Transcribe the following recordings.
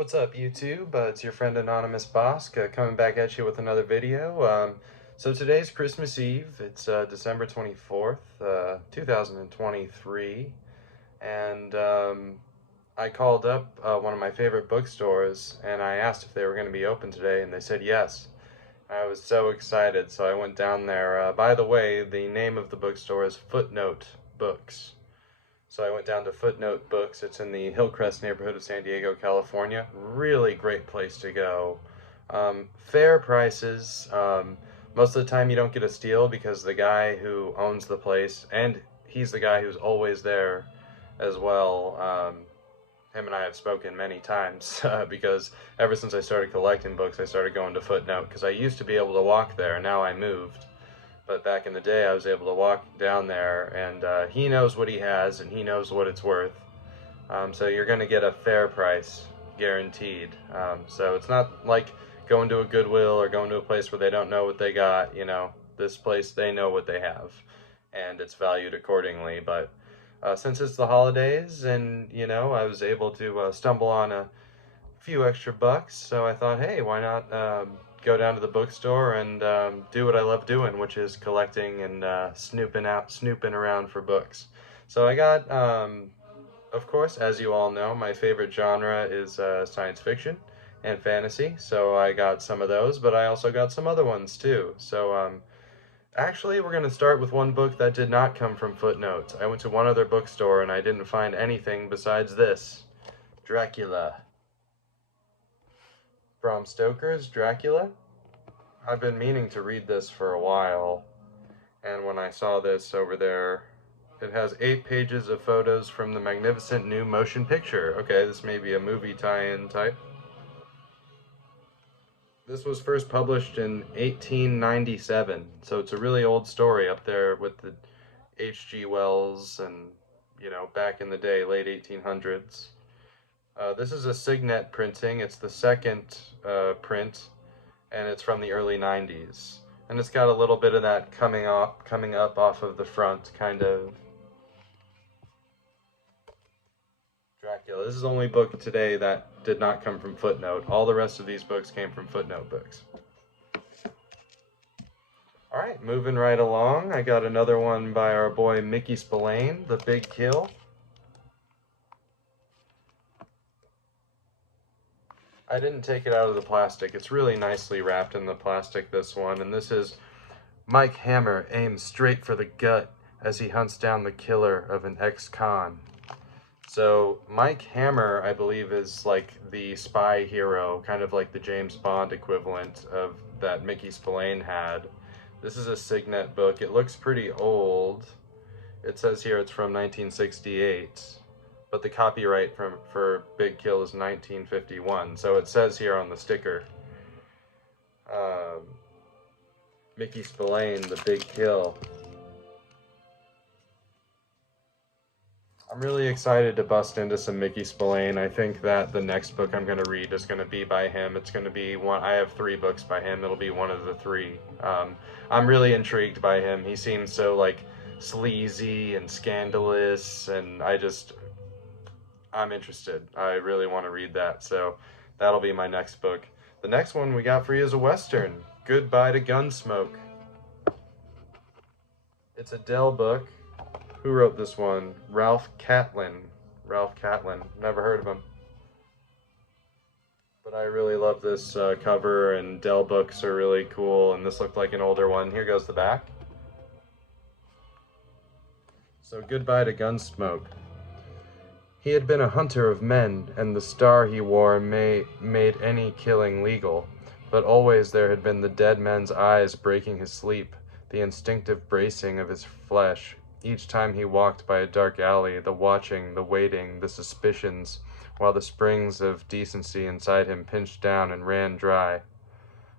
What's up, YouTube? It's your friend Anonymous Bosk coming back at you with another video. So today's Christmas Eve. It's December 24th, 2023, and I called up one of my favorite bookstores and I asked if they were going to be open today, and they said yes. I was so excited, so I went down there. By the way, the name of the bookstore is Footnote Books. So I went down to Footnote Books. It's in the Hillcrest neighborhood of San Diego, California. Really great place to go. Fair prices. Most of the time you don't get a steal because the guy who owns the place, and he's the guy who's always there as well. Him and I have spoken many times because ever since I started collecting books, I started going to Footnote because I used to be able to walk there. Now I moved. But back in the day, I was able to walk down there, and he knows what he has, and he knows what it's worth. So you're going to get a fair price, guaranteed. So it's not like going to a Goodwill or going to a place where they don't know what they got. You know, this place, they know what they have, and it's valued accordingly. But since it's the holidays, and, you know, I was able to stumble on a few extra bucks, so I thought, hey, why not go down to the bookstore and do what I love doing, which is collecting and snooping around for books. So I got, of course, as you all know, my favorite genre is science fiction and fantasy, so I got some of those, but I also got some other ones too. So actually, we're going to start with one book that did not come from Footnotes. I went to one other bookstore and I didn't find anything besides this, Dracula. Bram Stoker's Dracula. I've been meaning to read this for a while, and when I saw this over there, it has 8 pages of photos from the magnificent new motion picture. Okay, this may be a movie tie-in type. This was first published in 1897, so it's a really old story up there with the H.G. Wells and, you know, back in the day, late 1800s. This is a Signet printing. It's the second print, and it's from the early 90s. And it's got a little bit of that coming up off of the front, kind of. Dracula. This is the only book today that did not come from Footnote. All the rest of these books came from Footnote books. Alright, moving right along. I got another one by our boy Mickey Spillane, The Big Kill. I didn't take it out of the plastic. It's really nicely wrapped in the plastic, this one. And this is Mike Hammer aims straight for the gut as he hunts down the killer of an ex-con. So Mike Hammer, I believe, is like the spy hero, kind of like the James Bond equivalent of that Mickey Spillane had. This is a Signet book. It looks pretty old. It says here it's from 1968. But the copyright for Big Kill is 1951, so it says here on the sticker, Mickey Spillane, The Big Kill. I'm really excited to bust into some Mickey Spillane. I think that the next book I'm going to read is going to be by him. It's going to be one. I have 3 books by him. It'll be one of the 3. I'm really intrigued by him. He seems so, like, sleazy and scandalous, and I'm interested. I really want to read that, so that'll be my next book. The next one we got for you is a Western, Goodbye to Gunsmoke. It's a Dell book. Who wrote this one? Ralph Catlin. Ralph Catlin. Never heard of him. But I really love this cover, and Dell books are really cool, and this looked like an older one. Here goes the back. So, Goodbye to Gunsmoke. He had been a hunter of men, and the star he wore made any killing legal. But always there had been the dead men's eyes breaking his sleep, the instinctive bracing of his flesh. Each time he walked by a dark alley, the watching, the waiting, the suspicions, while the springs of decency inside him pinched down and ran dry.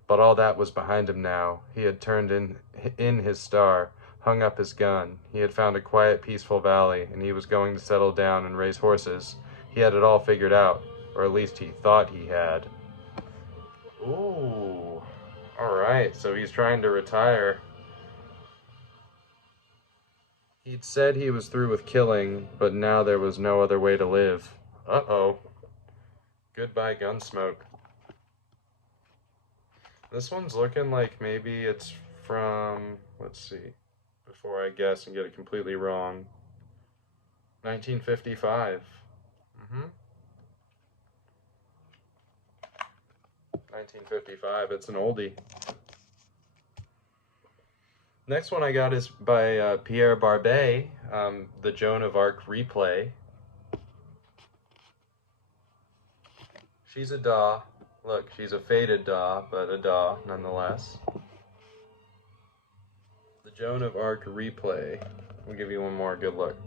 But all that was behind him now. He had turned in his star, hung up his gun. He had found a quiet, peaceful valley, and he was going to settle down and raise horses. He had it all figured out, or at least he thought he had. Ooh. Alright, so he's trying to retire. He'd said he was through with killing, but now there was no other way to live. Uh-oh. Goodbye Gunsmoke. This one's looking like maybe it's from, let's see, before I guess and get it completely wrong, 1955. Mm-hmm. 1955, it's an oldie. Next one I got is by Pierre Barbet, the Joan of Arc replay. She's a daw. Look, she's a faded daw, but a daw nonetheless. The Joan of Arc replay. We'll give you one more good look.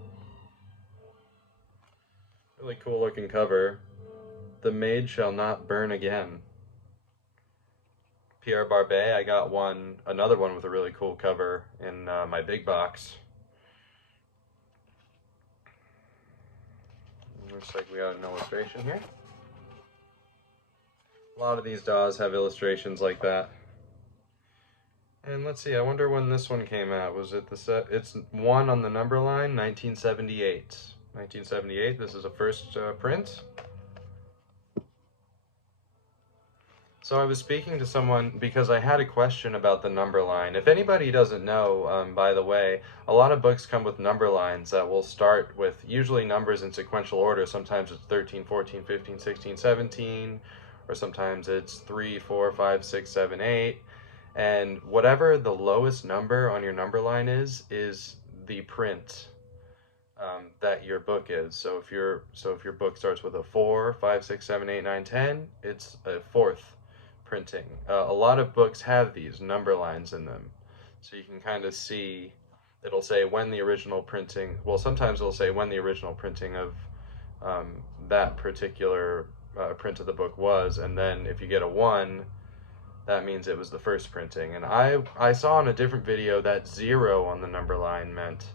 Really cool looking cover. The Maid Shall Not Burn Again. Pierre Barbet. I got another one with a really cool cover in my big box. Looks like we got an illustration here. A lot of these DAWs have illustrations like that. And let's see, I wonder when this one came out. Was it the set? It's 1 on the number line, 1978. 1978, this is a first print. So I was speaking to someone because I had a question about the number line. If anybody doesn't know, by the way, a lot of books come with number lines that will start with usually numbers in sequential order. Sometimes it's 13, 14, 15, 16, 17, or sometimes it's 3, 4, 5, 6, 7, 8. And whatever the lowest number on your number line is the print that your book is. So if your book starts with a 4, 5, 6, 7, 8, 9, 10, it's a 4th printing. A lot of books have these number lines in them, so you can kind of see. It'll say when the original printing. Well, sometimes it'll say when the original printing of that particular print of the book was, and then if you get a 1, that means it was the first printing. And I saw in a different video that 0 on the number line meant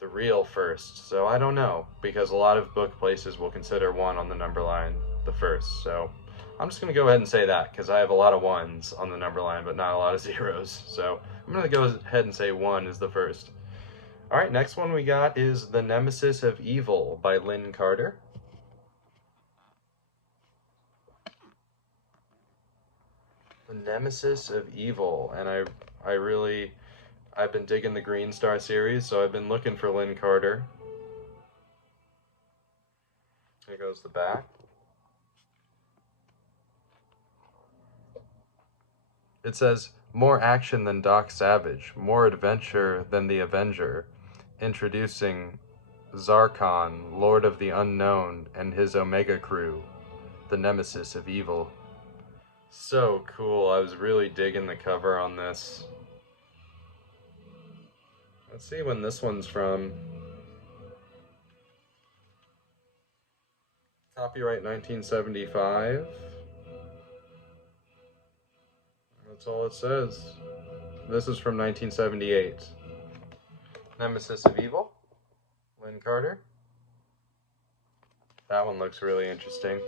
the real first. So I don't know, because a lot of book places will consider 1 on the number line the first. So I'm just going to go ahead and say that, because I have a lot of 1s on the number line, but not a lot of 0s. So I'm going to go ahead and say 1 is the first. All right, next one we got is The Nemesis of Evil by Lynn Carter. The Nemesis of Evil, and I've been digging the Green Star series, so I've been looking for Lynn Carter. Here goes the back. It says, more action than Doc Savage, more adventure than the Avenger, introducing Zarkon, Lord of the Unknown, and his Omega crew, the Nemesis of Evil. So cool, I was really digging the cover on this. Let's see when this one's from. Copyright 1975. That's all it says. This is from 1978. Nemesis of Evil, Lynn Carter. That one looks really interesting.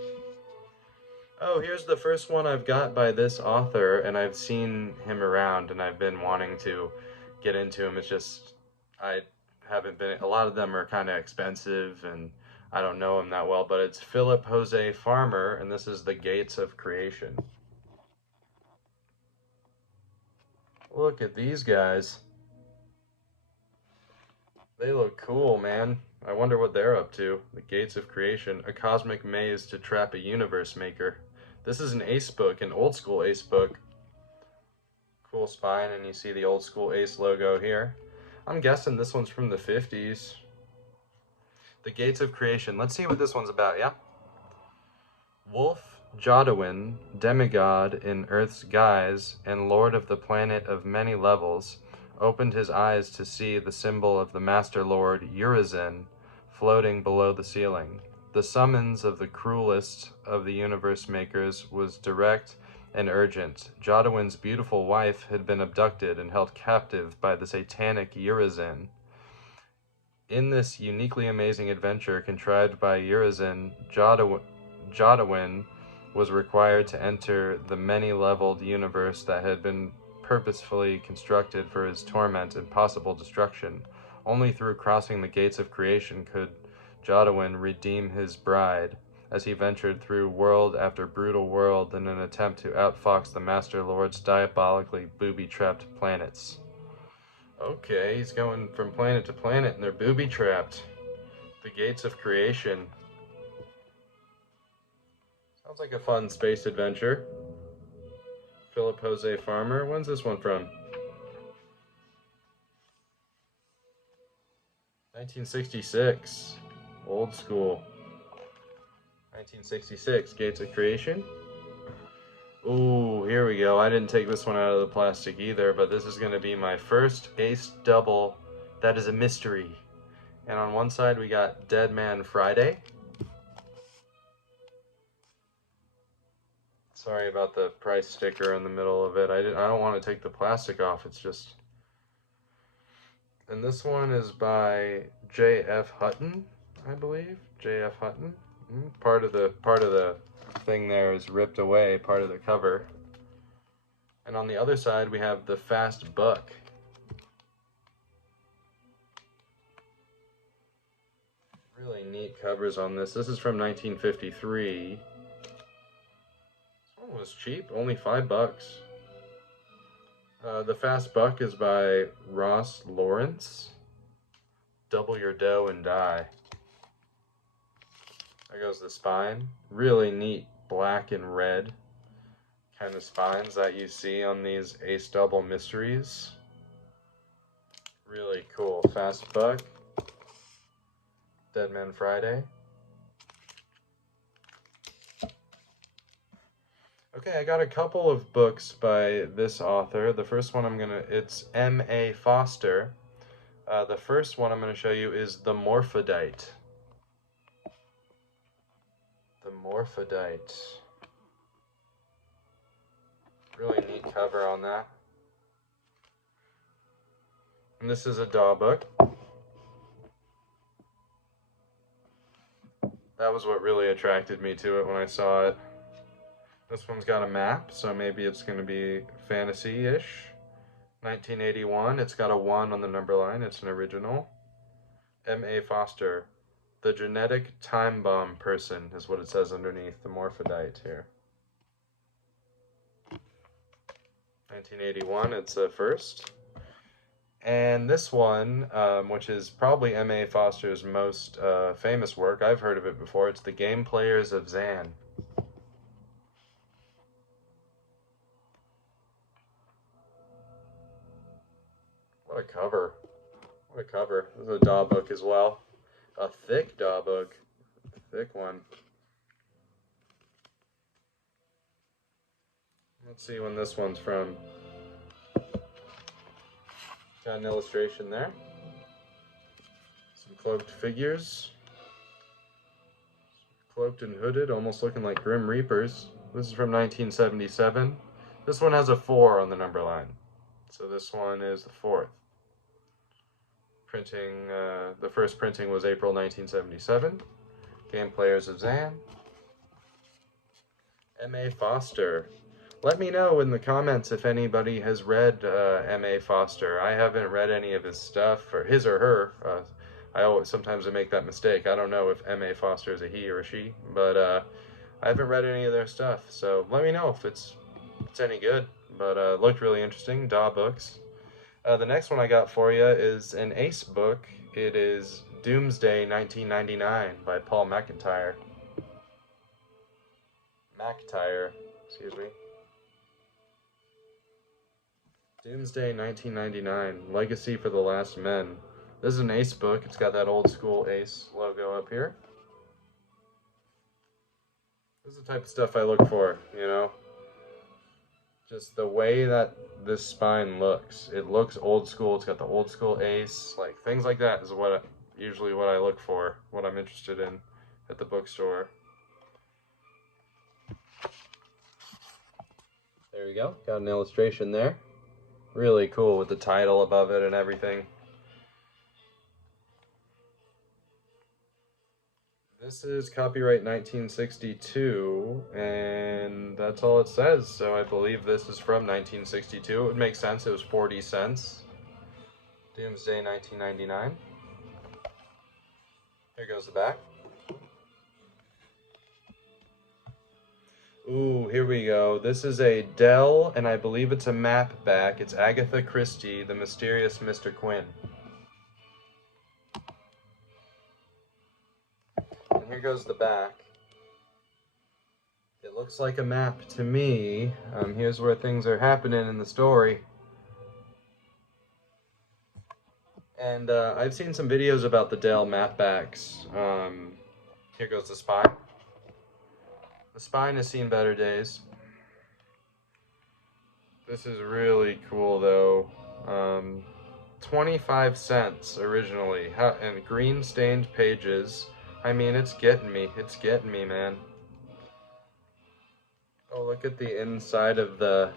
Oh, here's the first one I've got by this author, and I've seen him around, and I've been wanting to get into him. It's just, I haven't been, a lot of them are kind of expensive, and I don't know him that well, but it's Philip Jose Farmer, and this is The Gates of Creation. Look at these guys. They look cool, man. I wonder what they're up to. The Gates of Creation, a cosmic maze to trap a universe maker. This is an Ace book, an old school Ace book. Cool spine, and you see the old school Ace logo here. I'm guessing this one's from the 50s. The Gates of Creation. Let's see what this one's about, yeah? Wolf Jodawin, demigod in Earth's guise and lord of the planet of many levels, opened his eyes to see the symbol of the Master Lord Urizen floating below the ceiling. The summons of the cruelest of the universe makers was direct and urgent. Jodawin's beautiful wife had been abducted and held captive by the satanic Urizen. In this uniquely amazing adventure contrived by Urizen, Jodawin was required to enter the many-leveled universe that had been purposefully constructed for his torment and possible destruction. Only through crossing the gates of creation could Jodawin redeem his bride, as he ventured through world after brutal world in an attempt to outfox the Master Lord's diabolically booby-trapped planets. Okay, he's going from planet to planet and they're booby-trapped. The Gates of Creation. Sounds like a fun space adventure. Philip Jose Farmer. When's this one from? 1966. Old school. 1966. Gates of Creation. Ooh, here we go. I didn't take this one out of the plastic either, but this is going to be my first ace double that is a mystery. And on one side we got Dead Man Friday. Sorry about the price sticker in the middle of it. I don't want to take the plastic off. It's just... And this one is by J.F. Hutton, I believe. J.F. Hutton. Part of the thing there is ripped away, part of the cover. And on the other side we have The Fast Buck. Really neat covers on this. This is from 1953. This one was cheap, only $5. The Fast Buck is by Ross Lawrence. Double your dough and die. There goes the spine. Really neat black and red kind of spines that you see on these ace double mysteries. Really cool. Fast Buck. Dead Man Friday. Okay, I got a couple of books by this author. The first one it's M.A. Foster. The first one I'm going to show you is The Morphodite. The Morphodite. Really neat cover on that. And this is a DAW book. That was what really attracted me to it when I saw it. This one's got a map, so maybe it's going to be fantasy-ish. 1981, it's got a 1 on the number line, it's an original. M.A. Foster, The Genetic Time Bomb Person is what it says underneath the Morphodite here. 1981, it's a first. And this one, which is probably M.A. Foster's most famous work, I've heard of it before, it's The Game Players of Zan. What a cover. What a cover. This is a DAW book as well. A thick DAW book. A thick one. Let's see when this one's from. Got an illustration there. Some cloaked figures. Cloaked and hooded, almost looking like Grim Reapers. This is from 1977. This one has a 4 on the number line. So this one is the 4th. Printing, the first printing was April 1977. Game Players of Zan. M.A. Foster. Let me know in the comments if anybody has read M.A. Foster. I haven't read any of his stuff, or his or her. Sometimes I make that mistake. I don't know if M.A. Foster is a he or a she, but I haven't read any of their stuff. So let me know if it's any good. But it looked really interesting. DAW books. The next one I got for you is an ace book. It is Doomsday 1999 by Paul McIntyre. Excuse me. Doomsday 1999, Legacy for the Last Men. This is an ace book. It's got that old school ace logo up here. This is the type of stuff I look for, you know? Just the way that this spine looks. It looks old school. It's got the old school ace. Like, things like that is usually what I look for, what I'm interested in at the bookstore. There you go. Got an illustration there. Really cool with the title above it and everything. This is copyright 1962, and that's all it says. So I believe this is from 1962. It would make sense. It was 40 cents. Doomsday 1999. Here goes the back. Ooh, here we go. This is a Dell, and I believe it's a map back. It's Agatha Christie, The Mysterious Mr. Quinn. And here goes the back. It looks like a map to me. Here's where things are happening in the story. And I've seen some videos about the Dell map backs. Here goes the spine. The spine has seen better days. This is really cool though. 25 cents originally, and green stained pages. I mean, it's getting me. It's getting me, man. Oh, look at the inside of the...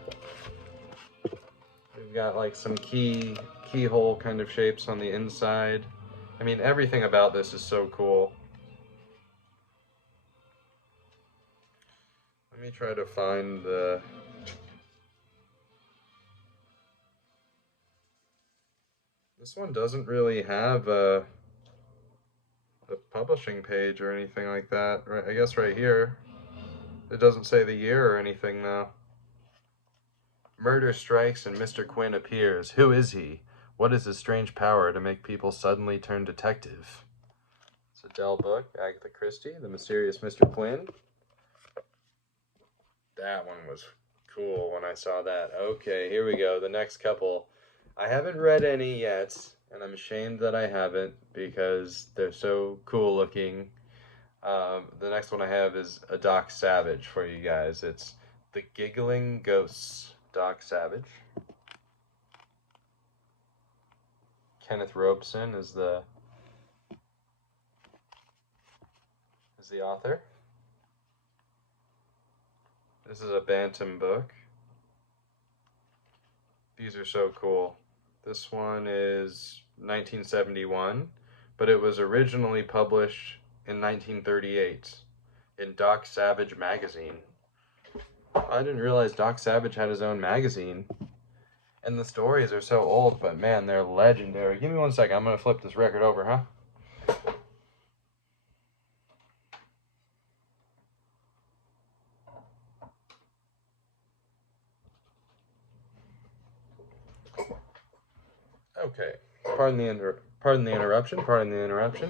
We've got like some keyhole kind of shapes on the inside. I mean, everything about this is so cool. Let me try to find the... This one doesn't really have a publishing page or anything like that. Right, I guess right here. It doesn't say the year or anything though. Murder strikes and Mr. Quinn appears. Who is he? What is his strange power to make people suddenly turn detective? It's a Dell book, Agatha Christie, The Mysterious Mr. Quinn. That one was cool when I saw that. Okay, here we go. The next couple. I haven't read any yet, and I'm ashamed that I haven't because they're so cool looking. The next one I have is a Doc Savage for you guys. It's The Giggling Ghosts, Doc Savage. Kenneth Robeson is the author. This is a Bantam book. These are so cool. This one is 1971, but it was originally published in 1938 in Doc Savage magazine. I didn't realize Doc Savage had his own magazine. And the stories are so old, but man, they're legendary. Give me 1 second, I'm gonna flip this record over, huh? Okay, pardon the interruption.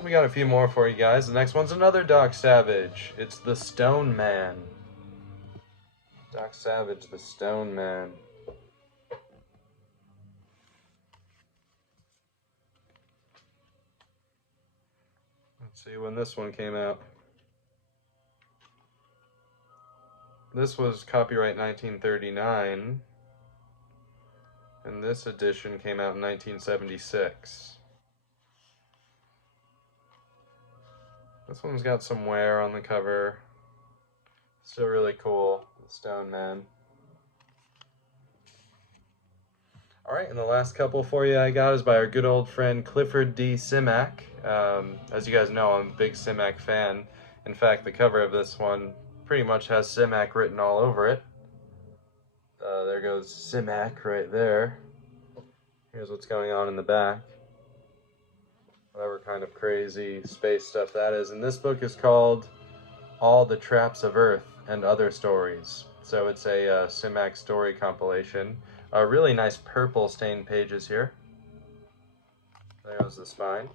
We got a few more for you guys. The next one's another Doc Savage. It's The Stone Man. Doc Savage, The Stone Man. Let's see when this one came out. This was copyright 1939. And this edition came out in 1976. This one's got some wear on the cover. Still really cool, The Stone Man. Alright, and the last couple for you I got is by our good old friend Clifford D. Simak. As you guys know, I'm a big Simak fan. In fact, the cover of this one pretty much has Simak written all over it. There goes Simak right there. Here's what's going on in the back. Whatever kind of crazy space stuff that is. And this book is called All the Traps of Earth and Other Stories. So it's a Simak story compilation. Really nice purple stained pages here. There's the spine.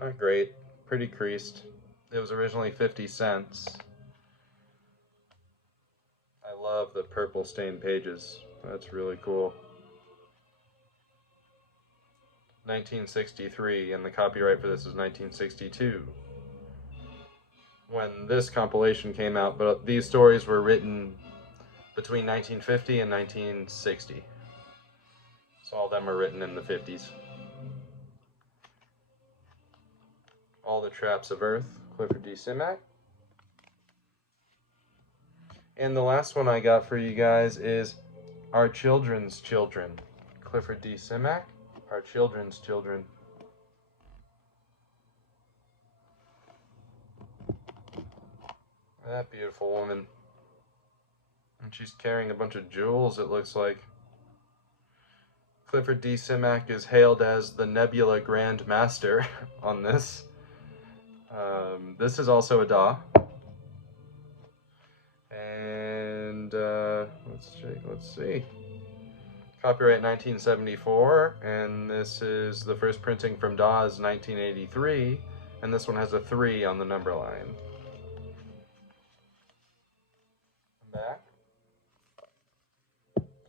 Not great. Pretty creased. It was originally 50 cents. I love the purple stained pages. That's really cool. 1963, and the copyright for this is 1962. When this compilation came out, but these stories were written between 1950 and 1960. So all of them are written in the 50s. All the Traps of Earth, Clifford D. Simak. And the last one I got for you guys is Our Children's Children, Clifford D. Simak, Our Children's Children. That beautiful woman. And she's carrying a bunch of jewels, it looks like. Clifford D. Simak is hailed as the Nebula Grand Master on this. This is also a DAW. and let's see. Copyright 1974, and this is the first printing from Dawes 1983, and this one has a 3 on the number line. I'm back.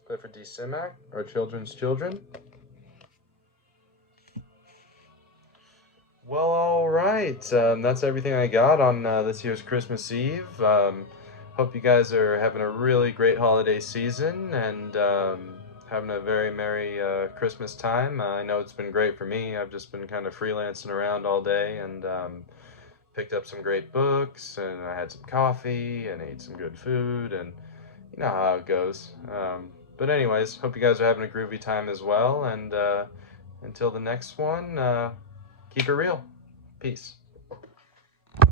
Clifford D. Simak, Our Children's Children. Well, all right. That's everything I got on this year's Christmas Eve. Hope you guys are having a really great holiday season and having a very merry Christmas time. I know it's been great for me. I've just been kind of freelancing around all day and picked up some great books, and I had some coffee and ate some good food, and you know how it goes. But anyways, hope you guys are having a groovy time as well, and until the next one, keep it real. Peace.